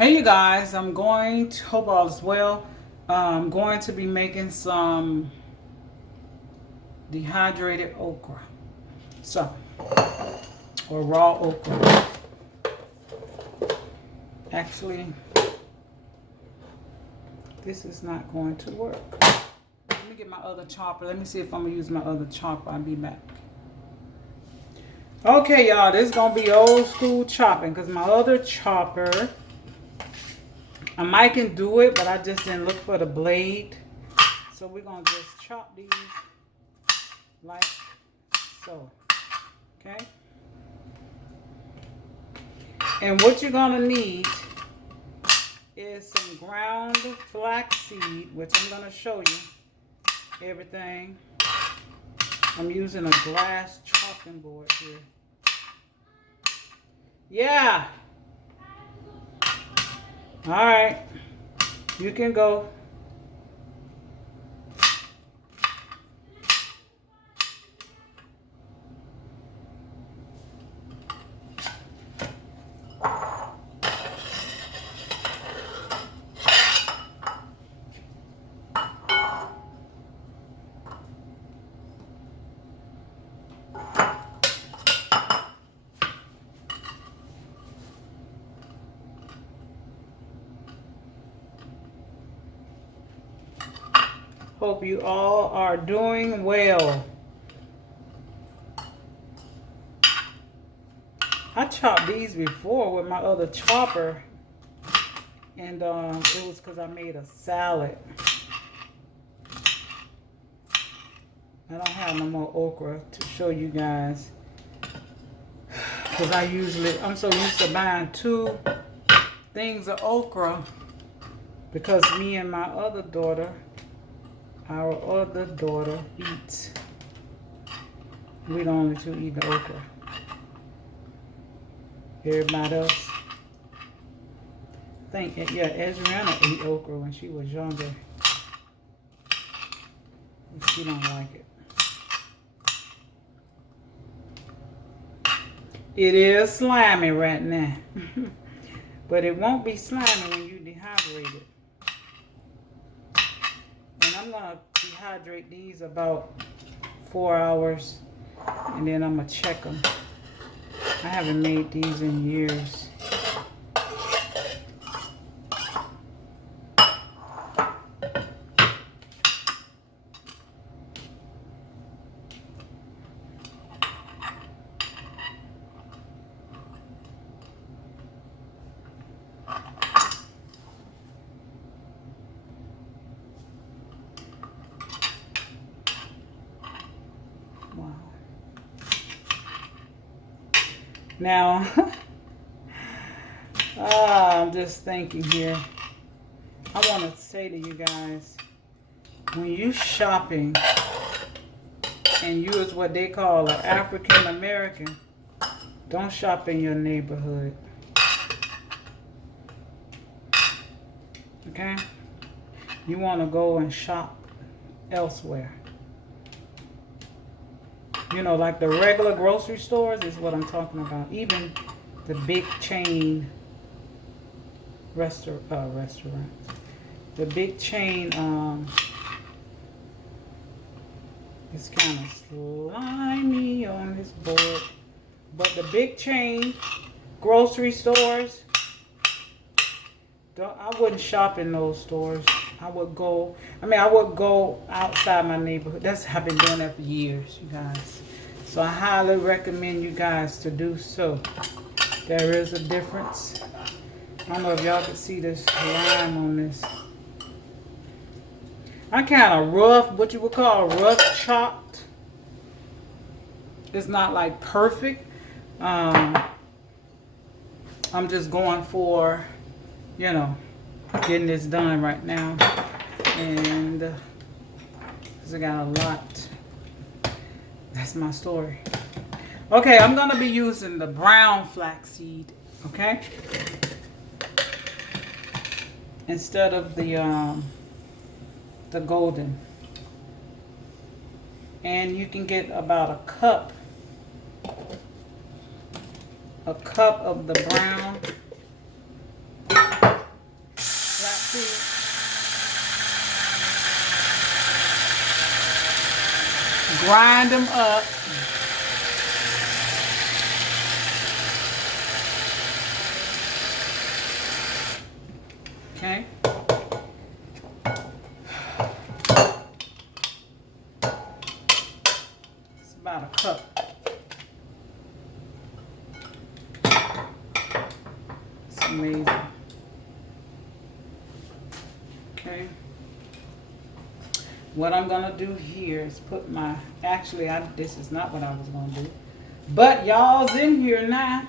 Hey you guys, hope all is well. I'm going to be making some dehydrated okra. So, or raw okra. Actually, this is not going to work. Let me get my other chopper. Let me see if I'm going to use my other chopper. I'll be back. Okay, y'all, this is going to be old school chopping because my other chopper, I might can do it, but I just didn't look for the blade. So we're going to just chop these like so. Okay? And what you're going to need is some ground flaxseed, which I'm going to show you everything. I'm using a glass chopping board here. Yeah. All right. You can go. Hope you all are doing well. I chopped these before with my other chopper, and it was because I made a salad. I don't have no more okra to show you guys because I'm so used to buying 2 things of okra because me and my other daughter, our other daughter eats. We the only 2 eat the okra. Everybody else, Ezriana ate okra when she was younger. She don't like it. It is slimy right now. But it won't be slimy when you dehydrate it. And I'm going to dehydrate these about 4 hours. And then I'm going to check them. I haven't made these in years. Wow. Now, I'm just thinking here. I want to say to you guys, when you shopping and you is what they call an African American, don't shop in your neighborhood. Okay? You want to go and shop elsewhere. You know, like the regular grocery stores is what I'm talking about. Even the big chain restaurants. The big chain, it's kind of slimy on this board. But the big chain grocery stores, I wouldn't shop in those stores. I would go outside my neighborhood. I've been doing that for years, you guys. So I highly recommend you guys to do so. There is a difference. I don't know if y'all can see this lime on this. I kind of rough, what you would call rough chopped. It's not like perfect. I'm just going for, getting this done right now. And because I got a lot. That's my story. Okay, I'm going to be using the brown flaxseed. Okay? Instead of the golden. And you can get about a cup of the brown flaxseed. Grind them up. Okay. It's about a cup. It's amazing. Okay. What I'm gonna do here is put my, actually this is not what I was gonna do, but y'all's in here now.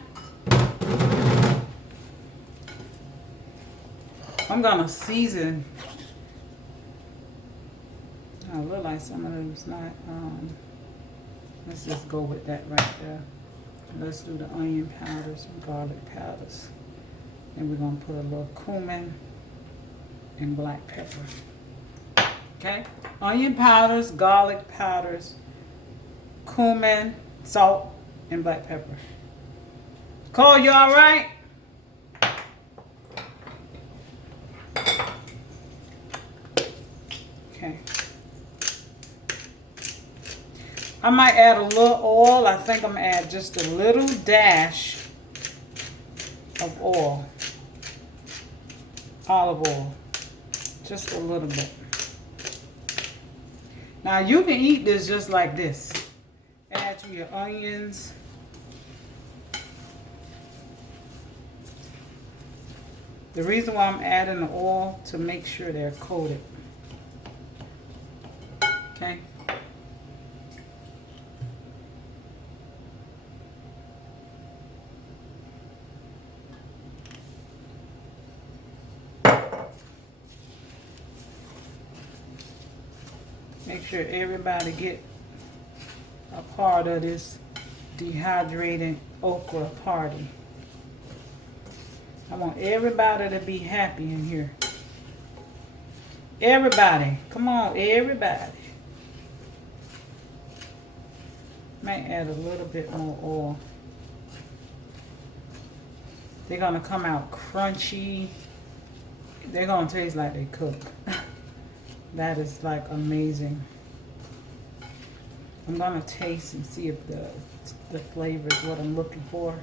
I'm gonna season. I realize some of them is not, let's just go with that right there. Let's do the onion powders and garlic powders. And we're gonna put a little cumin and black pepper. Okay? Onion powders, garlic powders, cumin, salt, and black pepper. Cole, you all right? Okay. I might add a little oil. I think I'm gonna add just a little dash of oil. Olive oil. Just a little bit. Now you can eat this just like this. Add to your onions. The reason why I'm adding the oil to make sure they're coated. Okay. Make sure everybody get a part of this dehydrated okra party. I want everybody to be happy in here. Everybody. Come on, everybody. Might add a little bit more oil. They're going to come out crunchy. They're going to taste like they cook. That is like amazing. I'm going to taste and see if the flavor is what I'm looking for.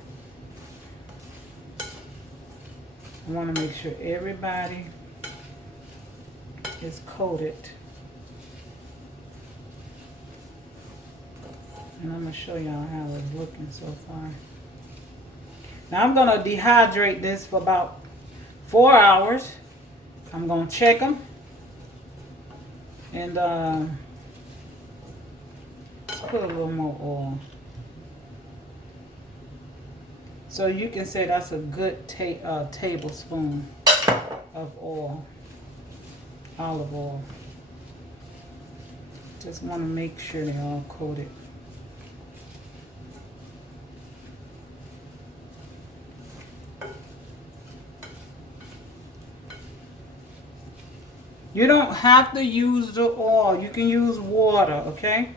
I want to make sure everybody is coated. And I'm going to show y'all how it's looking so far. Now I'm going to dehydrate this for about 4 hours. I'm going to check them. And let's put a little more oil. So you can say that's a good tablespoon of oil, olive oil. Just want to make sure they're all coated. You don't have to use the oil. You can use water, okay?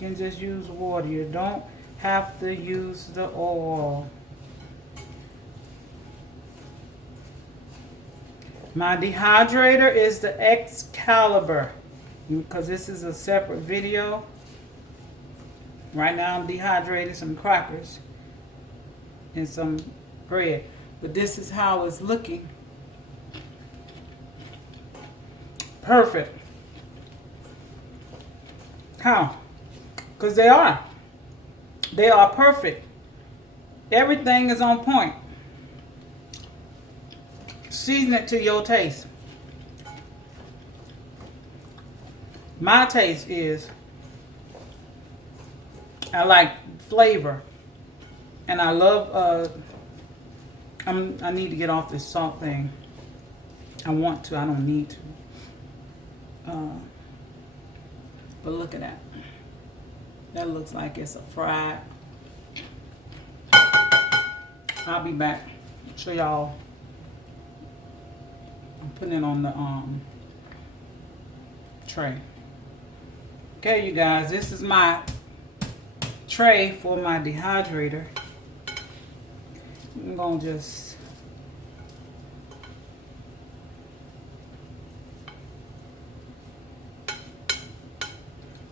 You can just use water. You don't have to use the oil. My dehydrator is the Excalibur, because this is a separate video. Right now I'm dehydrating some crackers and some bread. But this is how it's looking. Perfect. How? Because they are. They are perfect. Everything is on point. Season it to your taste. My taste is, I like flavor. And I love, I need to get off this salt thing. I want to, I don't need to. But look at that. That looks like it's a fried. I'll be back. Show y'all. I'm putting it on the tray. Okay, you guys, this is my tray for my dehydrator. I'm gonna just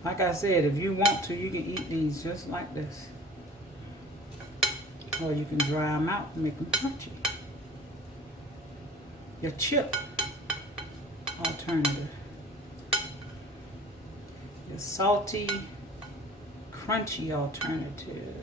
Like I said, if you want to, you can eat these just like this. Or you can dry them out and make them crunchy. Your chip alternative. Your salty, crunchy alternative.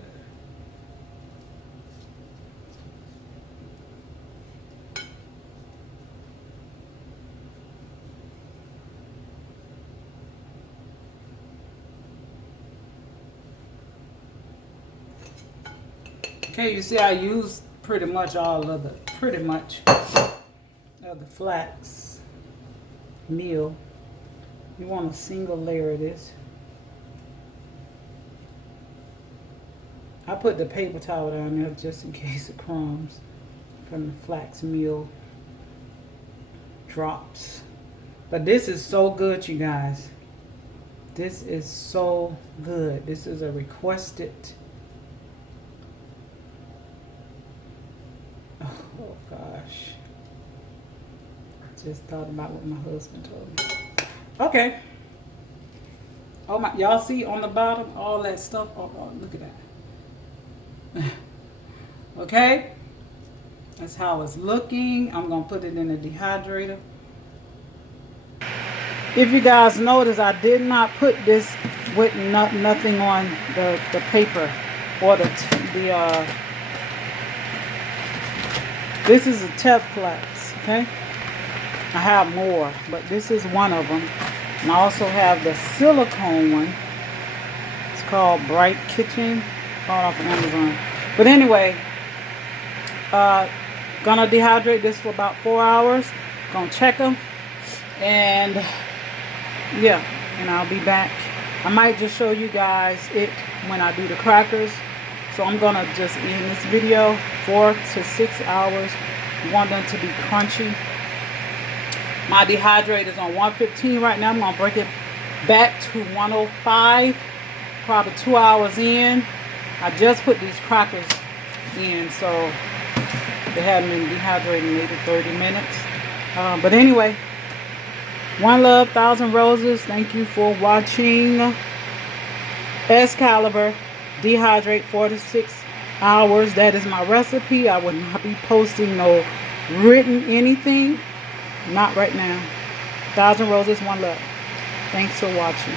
Okay, you see I used pretty much all of the flax meal. You want a single layer of this. I put the paper towel down there just in case the crumbs from the flax meal drops. But this is so good, you guys. This is so good. This is a requested. Oh gosh. Just thought about what my husband told me. Okay. Oh my, y'all see on the bottom all that stuff? Oh, look at that. Okay. That's how it's looking. I'm going to put it in the dehydrator. If you guys notice, I did not put this with nothing on the paper or this is a Flex, okay? I have more, but this is one of them. And I also have the silicone one. It's called Bright Kitchen. Bought off of Amazon. But anyway, gonna dehydrate this for about 4 hours. Gonna check them. And yeah, and I'll be back. I might just show you guys it when I do the crackers. So I'm gonna just end this video. 4 to 6 hours. You want them to be crunchy. My dehydrator is on 115 right now. I'm gonna break it back to 105. Probably 2 hours in. I just put these crackers in, so they haven't been dehydrating maybe 30 minutes. But anyway, one love, 1,000 roses. Thank you for watching. Excalibur, dehydrate 4 to 6 hours. That is my recipe. I will not be posting no written anything. Not right now. 1,000 roses, one love. Thanks for watching.